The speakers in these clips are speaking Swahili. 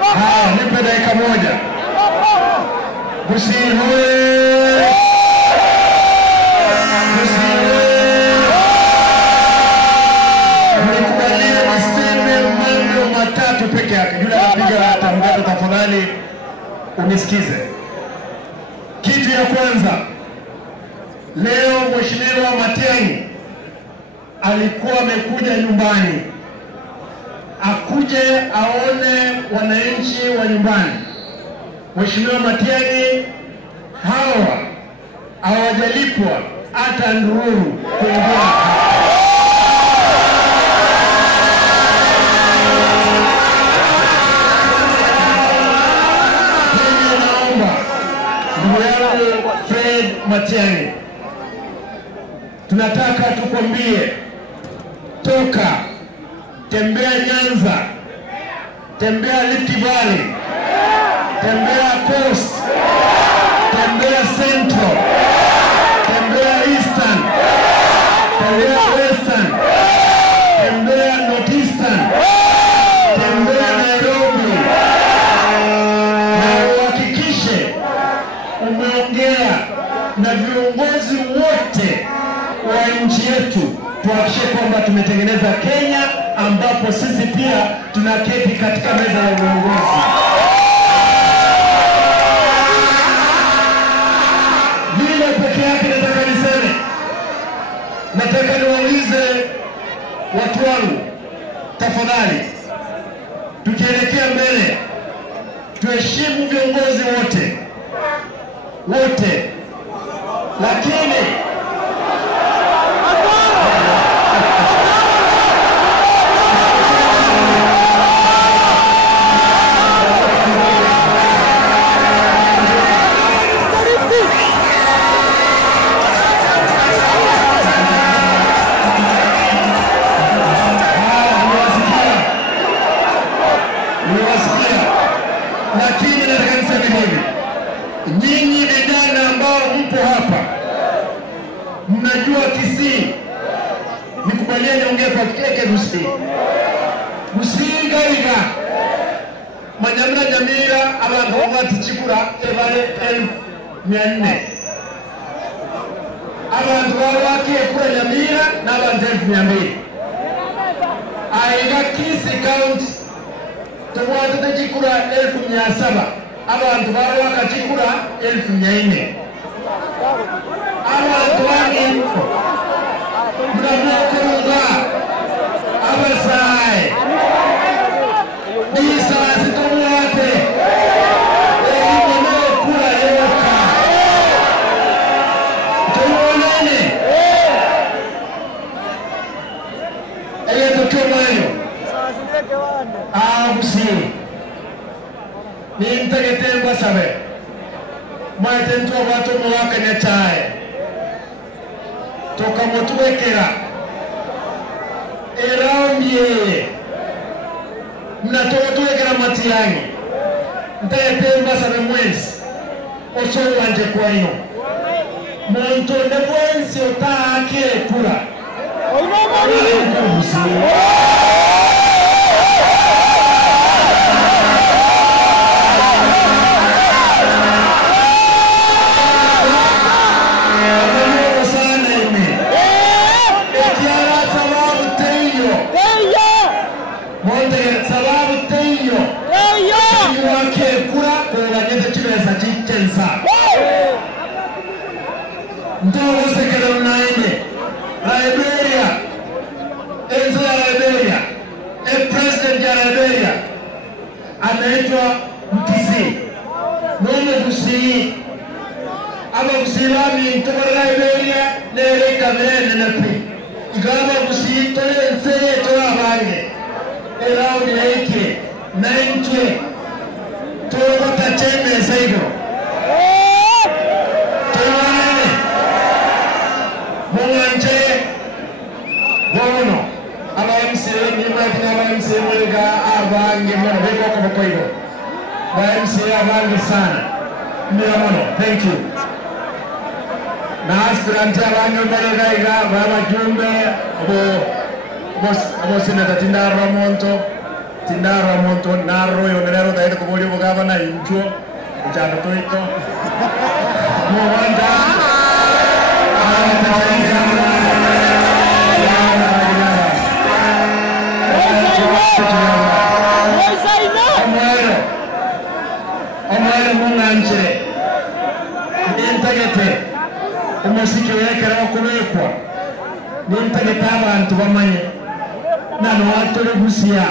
Haya, nipe dakika moja. Gusii hoye! Gusii hoye! Nikubalia niseme mambo matatu peke yake. Yule anapiga tangazo tafadhali unisikize. Kitu ya kwanza, leo Mheshimiwa Matiang'i alikuwa amekuja nyumbani. Akuje aone wananchi wa nyumbani. Mheshimiwa Matiang'i hawa hawajalipwa hata ndururu kuingia. Mimi naomba ndugu yangu Fred Matiang'i, tunataka tukwambie, toka, tembea Nyanza, tembea Rift Valley, tembea Coast, tembea Central, tembea Eastern, tembea Western, tembea Northeastern, tembea Nairobi, na uhakikishe umeongea na viongozi wote wa nchi yetu, tuhakikishe kwamba tumetengeneza Kenya ambapo sisi pia tunaketi katika meza ya uongozi. Vile peke yake nataka niseme, nataka niwaulize watu wangu, tafadhali tukielekea mbele tuheshimu viongozi wote wote, lakini nataka niseme hivi, nyinyi vijana ambao mpo hapa, mnajua Kisii, nikubalia niongee kwa kike Gusii. Gusii gaiga manyamira nyamira abantu bamati chikura ebale 1400. Abantu babake kura nyamira n'abantu 1200. Aiga Kisii County tubwate chikura 1700. Abantu babaka chikura 1400. Abantu bani mnamukuruga abasai disasi tumwate mwana kura yoka tuonane tokyo mayo Gusii ni ntegetemba sabe mwatentu watu mwaka nyachae toka motuwekera eraundi mnatoka tuwekera Matiang'i ntegetemba sabe mwezi oso wanje kwa ino monto ne mwenzi otake kura Ndogo sekere unaende Liberia, enzo ya Liberia, president ya Liberia anaitwa Mkisi nome Gusii aba Gusii wami ntoka Liberia nereka vene napi igaba Gusii tole nseye tola bange eraundi yaike naintwe tola tacheme saigo Mwanje Bono abamse nimagina abamse mwega abange mwana beko kwa koido abamse abange sana mwana thank you na aspirant abange mbele baba jumbe abo sena tatinda Ramonto tindaro monto naro yonero daito kubolio bogavana incho uchando toito mwanda Omwere munganjire nintagete umusiki wekera okubekwa nintagete abantu bamanye nano watole gusia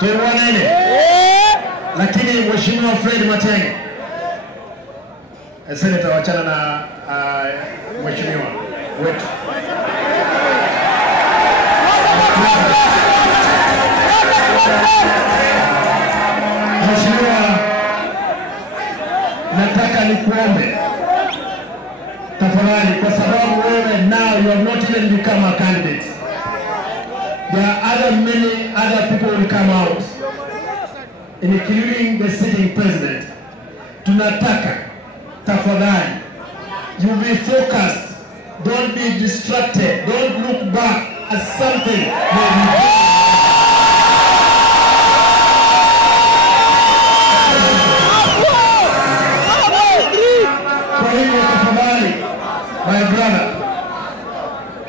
tewanene lakini mheshimiwa Fred Matiang'i seneta wachana na mheshimiwa wetu Mheshimiwa, nataka nikuombe tafadhali, kwa sababu wewe now you have not even become a candidate. There are many other people will come out, including the sitting president. Tunataka tafadhali, you be focused, don't be distracted, don't look back at something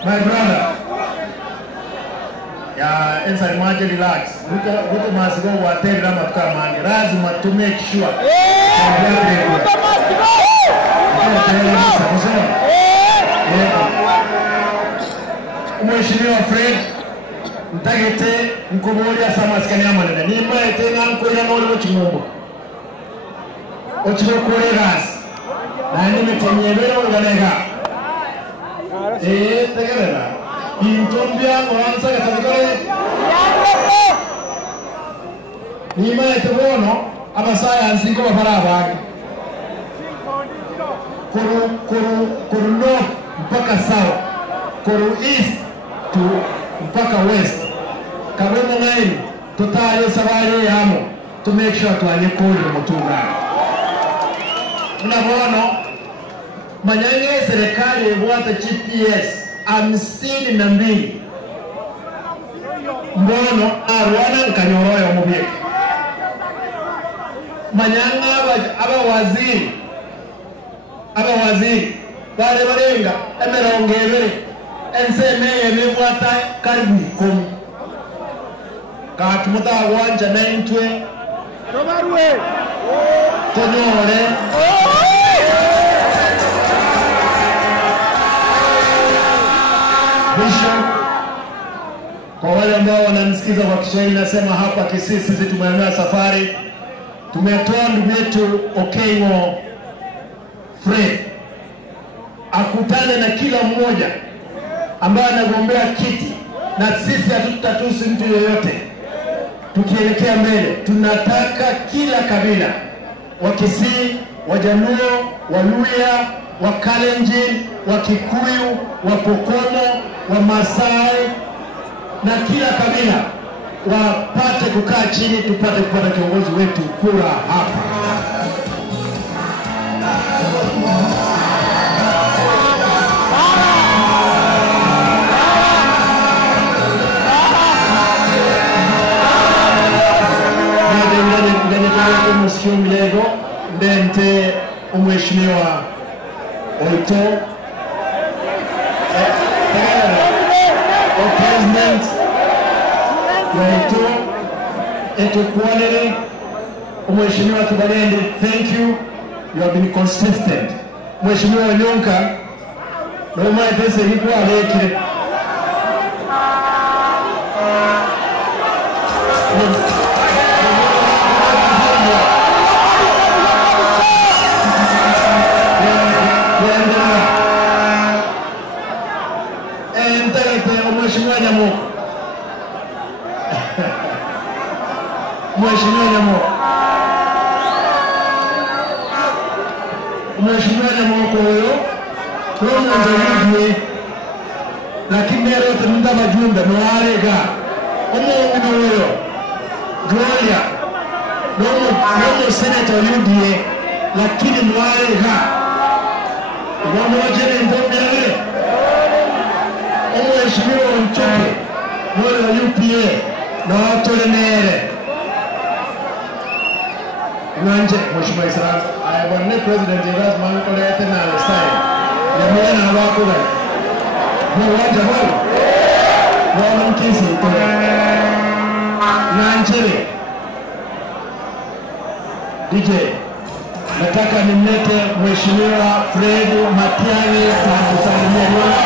my brother, yeah, inside my relax. What must go what tell them at Kamani. Lazima to make sure. Mheshimiwa Fred, mtagete mkubolia sama skanyama nene. Nimba tena nkoya nolo chimombo. Ochiro kolegas. Na nimetenyebero uganega. Tegerera. Intombia oranza que sabikore. Nimba etebono abasaya nsinko bafaraba. Kuru north mpaka south. Kuru east to mpaka west. Kabemo ngai totale sabari yamo to make sure to anyekoli mutunga. Unabono Manyanye serikali ebwata GPS 52 mbono arwana nkanyoroyo mubyeke manyanga aba waziri bale barenga emerongo ebere enseme ebwata karibu 10 katumuta wanja naintwe tobarwe tonyore kwa wale ambao wananisikiza kwa Kiswahili nasema hapa Kisii sisi tumeamua safari, tumetoa ndugu yetu Okengo Fred akutane na kila mmoja ambaye anagombea kiti, na sisi hatutatusi mtu yoyote. Tukielekea mbele tunataka kila kabila, wa Kisii, wa Jaluo, wa Luhya, wa Kalenjin, wa Kikuyu, wa Pokomo, wa Masai na kila kabila wapate kukaa chini, tupate kupata kiongozi wetu kura hapa. Mheshimiwa Milego ndente umheshimiwa Oito President Oito etukuonere umheshimiwa Kibalende, thank you have been consistent. Mheshimiwa Nyonka noma pesa iko alekire Mheshimiwa Nyamo kwa huyo tunaanza hivi, lakini leo tunataka majumbe mwalega omo huyo Gloria ndio senator UDA, lakini mwalega mmoja ndio mbele Mheshimiwa Mchoke wale wa UPA no tulemere nanje Mheshimiwa Israel ayabone President Iraz mankolete na style yamwe na abakula mwaje bwana wana mkisi tole nanje DJ nataka nimlete Mheshimiwa Fred Matiang'i na kusalimia